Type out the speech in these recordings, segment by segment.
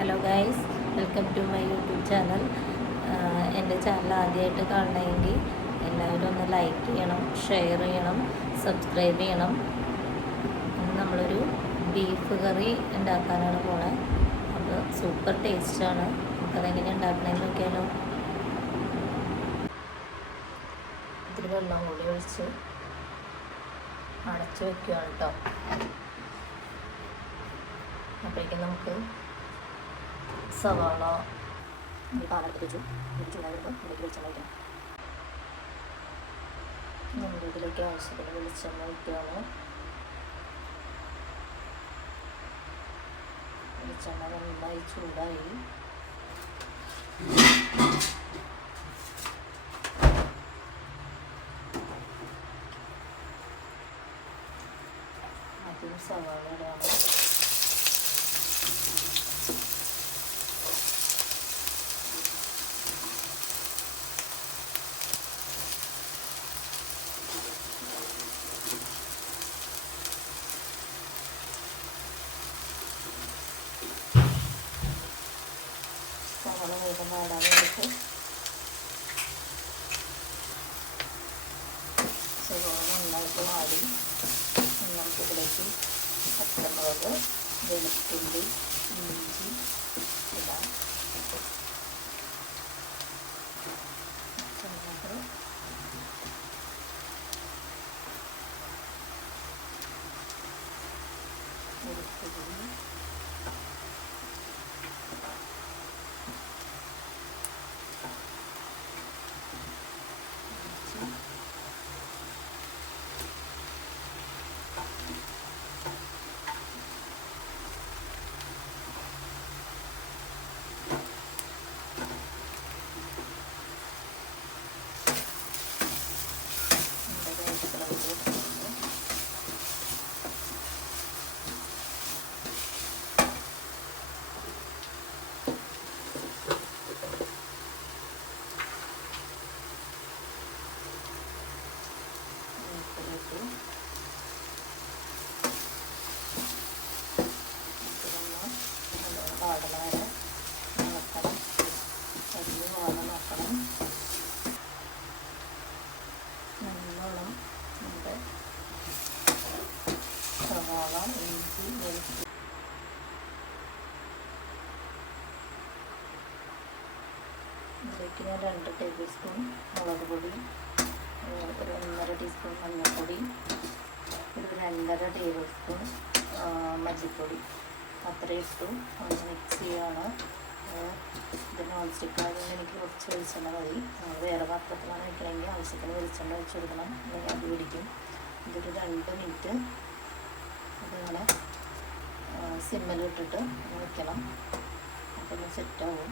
Hello guys welcome to my YouTube channel എന്റെ channel ആദ്യമായിട്ട് കാണണമെങ്കിൽ എല്ലാവരും ഒന്ന് ലൈക്ക് ചെയ്യണം ഷെയർ ചെയ്യണം സബ്സ്ക്രൈബ് ചെയ്യണം. നമ്മളൊരു ബീഫ് കറി ഉണ്ടാക്കാനാണ് പോണത് അപ്പോൾ സൂപ്പർ ടേസ്റ്റാണ് നമുക്കതെങ്ങനെ ഉണ്ടാക്കണമെന്ന് നോക്കിയാലോ. ഇത്തിരി വെള്ളം കൂടി ഒഴിച്ച് അടച്ചു വെക്കുകയാണ് കേട്ടോ അപ്പോഴേക്കും നമുക്ക് സവാള ഈ പാലത്ത് വെച്ചു ചൂടാകുമ്പോൾ ഇതിലേക്ക് വെളിച്ചെണ്ണ വയ്ക്കണം നമ്മൾ ഇതിലേക്ക് വെളിച്ചെണ്ണ വയ്ക്കുകയാണ് വെളിച്ചെണ്ണ നന്നായി ചൂടായി. ആദ്യം സവാള ഇടാണ് ഇതിലേക്ക് ഞാൻ രണ്ട് ടേബിൾ സ്പൂൺ മുളക് പൊടി ഒരു ഒന്നര ടീസ്പൂൺ മഞ്ഞൾപ്പൊടി ഒരു രണ്ടര ടേബിൾ സ്പൂൺ മല്ലിപ്പൊടി. അത്രയും ഇട്ടു. ഒന്ന് മിക്സ് ചെയ്യുകയാണ് ഇത് നോൺ സ്റ്റിക്ക് ആയതുകൊണ്ട് എനിക്ക് കുറച്ച് വെളിച്ചെണ്ണ മതി. നമ്മൾ വേറെ പാത്രത്തിലാണ് വെക്കണമെങ്കിൽ ആവശ്യത്തിന് വെളിച്ചെണ്ണ വെച്ച് കൊടുക്കണം അല്ലെങ്കിൽ അത് പിടിക്കും ഇതൊരു രണ്ട് മിനിറ്റ് ഇതിങ്ങനെ സിമ്മിലിട്ടിട്ട് വെക്കണം. അപ്പോൾ സെറ്റാവും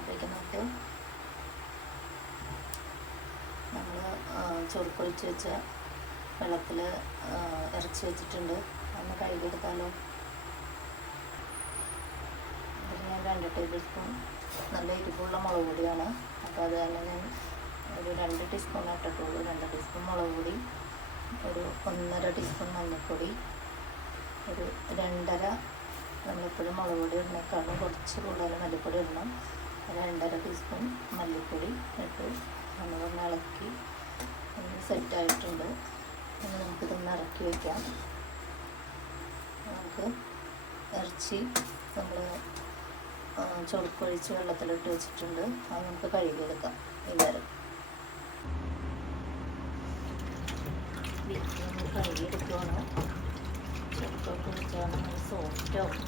അപ്പോഴേക്കും നമുക്ക് നമ്മൾ ചൊറുക്കൊഴിച്ച് വെച്ച വെള്ളത്തിൽ ഇറച്ചി വെച്ചിട്ടുണ്ട്. ഒന്ന് കഴുകിയെടുത്താലോ? അതിൽ ഞാൻ രണ്ട് ടേബിൾ സ്പൂൺ നല്ല ഇരുപുള്ള മുളക് പൊടിയാണ്. അപ്പോൾ അത് തന്നെ ഞാൻ ഒരു രണ്ട് ടീസ്പൂൺ ഇട്ടിട്ടുള്ളൂ. രണ്ട് ടീസ്പൂൺ മുളക് പൊടി ഒരു ഒന്നര ടീസ്പൂൺ മഞ്ഞൾപ്പൊടി ഒരു രണ്ടര നമ്മളെപ്പോഴും മുളക് പൊടി ഇടുന്നേക്കാളും കുറച്ച് കൂടുതൽ മല്ലിപ്പൊടി ഇടണം. രണ്ടര ടീസ്പൂൺ മല്ലിപ്പൊടി ഇട്ട് നമ്മളൊന്ന് ഇളക്കി സെറ്റായിട്ടുണ്ട് ഇനി നമുക്കിതൊന്ന് ഇറക്കി വയ്ക്കാം നമുക്ക് ഇറച്ചി നമ്മൾ ചുളുക്കൊഴിച്ച് വെള്ളത്തിലിട്ട് വെച്ചിട്ടുണ്ട്. അത് നമുക്ക് കഴുകിയെടുക്കാം എല്ലാവരും. നമ്മൾ കഴുകിയെടുക്കുകയാണ് ചുളുക്കൊക്കെ വെച്ചാണ് സോഫ്റ്റാവും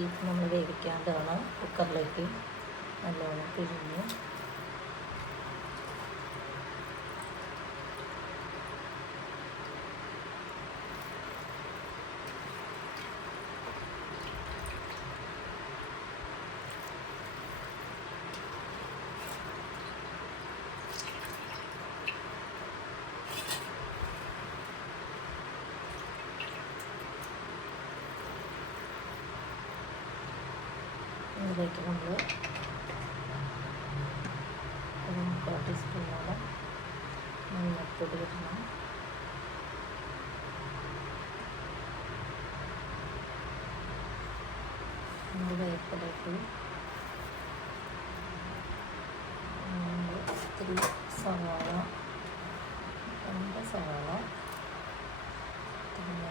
ബീഫ് നമ്മൾ വേവിക്കാണ്ടാണ് കുക്കറിലേക്ക് നല്ലോണം പിഴിഞ്ഞ് ഇതിലേക്ക് നമ്മൾ മല്ലിപ്പൊടി ഇടണം നമ്മൾ വേപ്പില ഇട്ടു നമ്മൾ ഇത്തിരി സവാള. രണ്ട് സവാള. പിന്നെ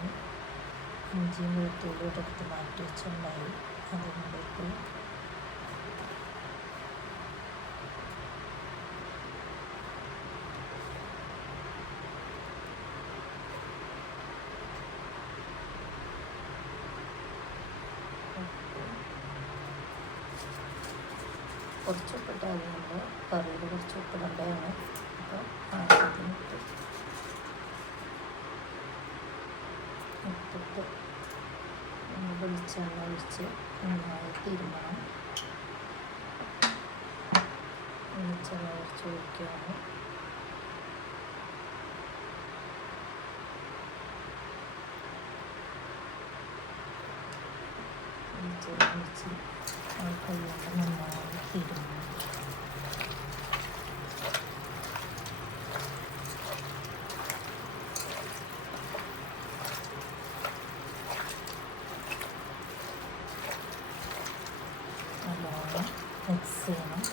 ഇഞ്ചിയും വെളുത്തുള്ളിയും എടുത്ത് മാറ്റി വെച്ചുണ്ടായി അതും കൂടെ ഇട്ടു കുറച്ച് ഉപ്പിട്ടാൽ മതി നമ്മൾ കറിയിൽ കുറച്ച് ഉപ്പിടേണ്ടതാണ് അപ്പോൾ ആവശ്യത്തിന് ഉപ്പിട്ട് വെളിച്ചെണ്ണ ഒഴിച്ച് നന്നായി തിരുമണം. വെളിച്ചെണ്ണ ഒഴിച്ച് ഒഴിക്കുകയാണ്. വെളിച്ചെണ്ണ ഒഴിച്ച് അത് കൈകൊണ്ട് നന്നായി തിരുമണം നല്ലോണം മിക്സ് ചെയ്യണം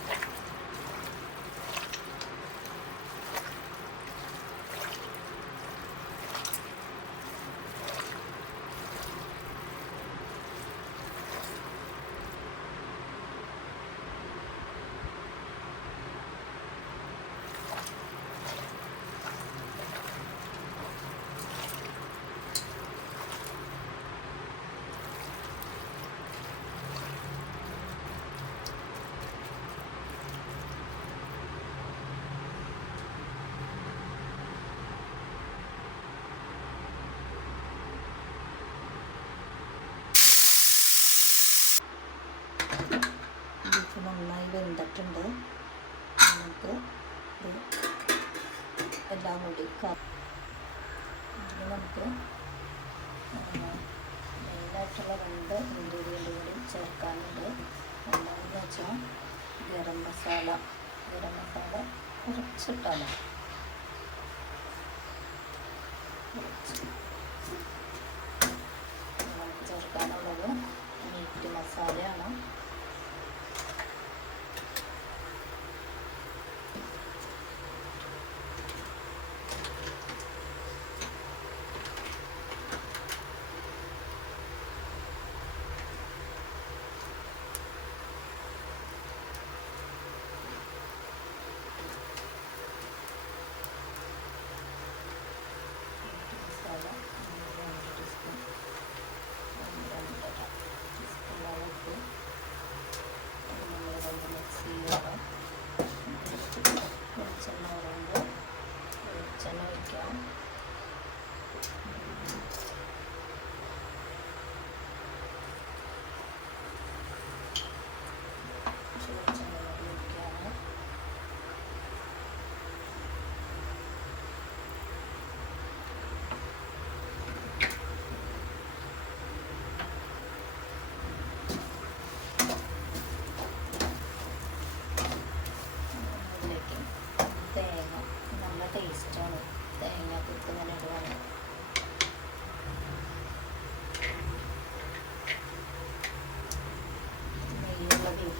ബീഫ് നന്നായി വെന്തിട്ടുണ്ട്. നമുക്ക് എല്ലാം കൂടി നമുക്ക് മെയിനായിട്ടുള്ള രണ്ട് ഇൻഗ്രീഡിയന്റ് കൂടി ചേർക്കാനുണ്ട്. എന്താണെന്ന് വെച്ചാൽ ഗരം മസാല. ഗരം മസാല കുറച്ചിട്ടാൽ നമുക്ക് ചേർക്കാനുള്ളത് മീറ്റ് മസാലയാണ്.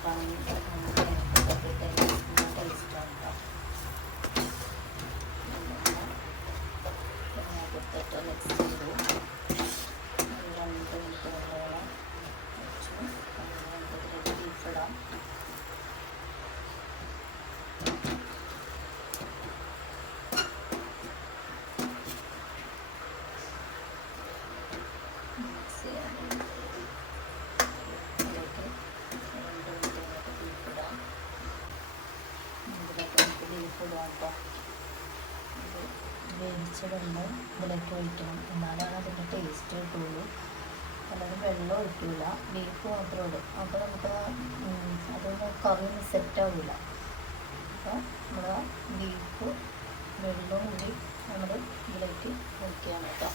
Thank you. വേവിച്ചിടുമ്പോൾ ഇതിലേക്ക് ഒഴിക്കണം. എന്നാലാണ് അതിന്റെ ടേസ്റ്റ് കിട്ടുള്ളൂ അല്ലാതെ വെള്ളം ഒഴിക്കില്ല ബീഫ് മാത്രമേ ഉള്ളൂ. അപ്പോൾ നമുക്ക് അതൊന്നും കറി സെറ്റ് ആവില്ല അപ്പോൾ നമ്മൾ ബീഫ് വെള്ളവും കൂടി നമ്മൾ ഇതിലേക്ക് ഒഴിക്കുകയാണ് കേട്ടോ.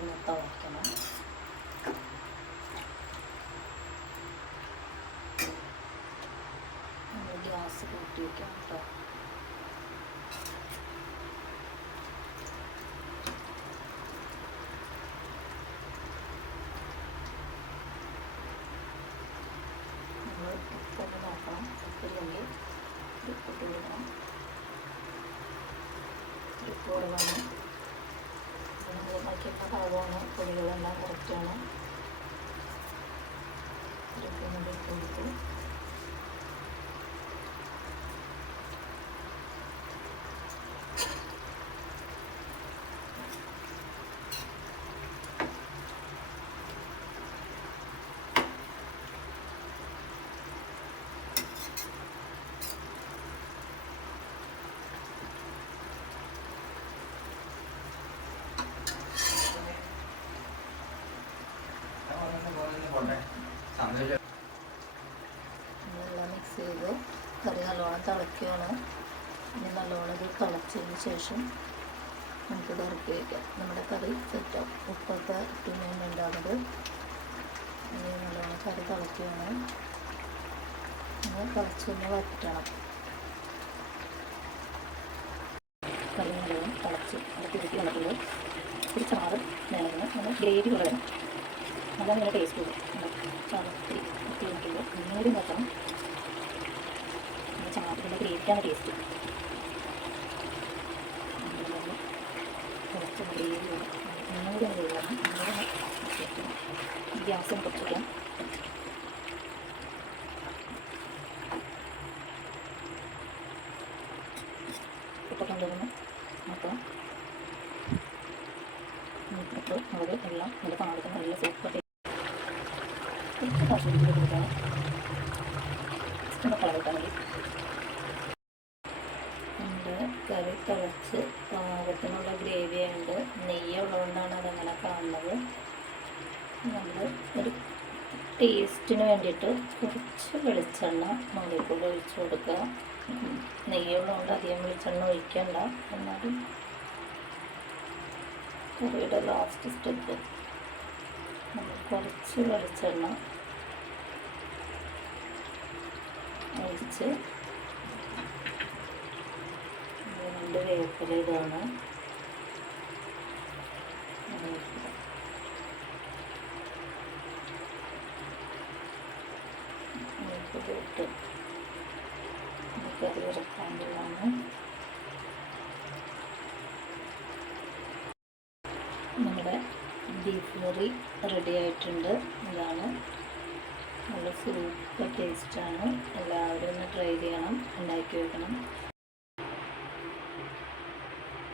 ഒന്ന് തിളയ്ക്കണം നമ്മൾ ഗ്യാസ് കൂട്ടി വയ്ക്കാം കേട്ടോ. Jadi Dia kena betul-betul. തിളയ്ക്കുകയാണ് ഇനി നല്ലോണം ഇത് തിളച്ചതിന് ശേഷം നമുക്ക് ഇറക്കി വയ്ക്കാം. നമ്മുടെ കറി സെറ്റാവും ഉപ്പൊക്കെ ഇട്ടുകൊണ്ട് ഉണ്ടാകുന്നത് ഇനി നല്ലോണം കറി തിളയ്ക്കുകയാണ് നമ്മൾ തിളച്ചൊന്ന് വറ്റണം കറി നല്ലോണം തിളച്ച്. അടുത്ത് തിരുത്തി വന്നിട്ടുണ്ട്. ഒരു ചാറ് വേണമെന്ന് നമ്മൾ ഗ്രേവി കളയണം അതാണ് നല്ല ടേസ്റ്റ് കൂടും ചാറ് ഒത്തിരി വെക്കുമ്പോൾ ഒന്നുകൂടി നോക്കണം ഗ്രേവിക്കാണ് ടേസ്റ്റ് കുറച്ച് ഒന്നുകൂടി ഗ്യാസ് ഒന്ന് കുറച്ച് വയ്ക്കാം ഇപ്പോൾ കൊണ്ടുവന്ന് നോക്കാം ഉപ്പ് മുളക് എല്ലാം നല്ല പാകത്തിന് നല്ല സൂപ്പർ കുറച്ച് കാശ്മീരി കൊടുക്കാം ജസ്റ്റ് കളർ കിട്ടാൻ വേണ്ടി തിളച്ച് പാകത്തിനുള്ള ഗ്രേവി ഉണ്ട് നെയ്യ് ഉള്ളതുകൊണ്ടാണ് അതങ്ങനെ കാണുന്നത്. നമ്മൾ ഒരു ടേസ്റ്റിന് വേണ്ടിയിട്ട് കുറച്ച് വെളിച്ചെണ്ണ മുകളിൽ ഒഴിച്ചു കൊടുക്കുക. നെയ്യുള്ളതുകൊണ്ട് അധികം വെളിച്ചെണ്ണ ഒഴിക്കണ്ട. എന്നാലും കറിയുടെ ലാസ്റ്റ് സ്റ്റെപ്പ് നമ്മൾ കുറച്ച് വെളിച്ചെണ്ണ ഒഴിച്ച് രണ്ട് വേപ്പില ഇതാണ്. നമ്മുടെ ബീഫ് കറി റെഡി ആയിട്ടുണ്ട്. ഇതാണ് നല്ല സൂപ്പർ ടേസ്റ്റാണ് എല്ലാവരും ഒന്ന് ട്രൈ ചെയ്യണം. ഉണ്ടാക്കി വെക്കണം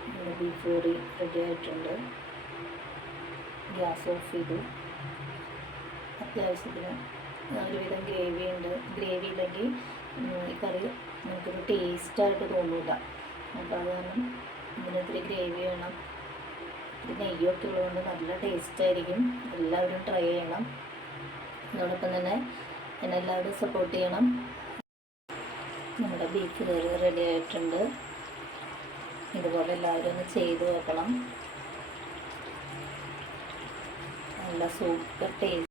നമ്മുടെ ബീഫ് കറി റെഡി ആയിട്ടുണ്ട്. ഗ്യാസ് ഓഫ് ചെയ്തു. അത്യാവശ്യത്തിന് ഒരുവിധം ഗ്രേവി ഉണ്ട്. ഗ്രേവി ഇല്ലെങ്കിൽ ഈ കറി നമുക്കൊരു ടേസ്റ്റായിട്ട് തോന്നില്ല അപ്പോൾ അത് കാരണം ഇതിനൊത്തിരി ഗ്രേവി വേണം. ഇത്തിരി നെയ്യൊക്കെ ഉള്ളതുകൊണ്ട് നല്ല ടേസ്റ്റ് ആയിരിക്കും. എല്ലാവരും ട്രൈ ചെയ്യണം. അതോടൊപ്പം തന്നെ എന്നെ എല്ലാവരും സപ്പോർട്ട് ചെയ്യണം. നമ്മുടെ ബീഫ് കറി റെഡി ആയിട്ടുണ്ട്. ഇതുപോലെ എല്ലാവരും ഒന്ന് ചെയ്ത് നോക്കണം. നല്ല സൂപ്പർ ടേസ്റ്റ്.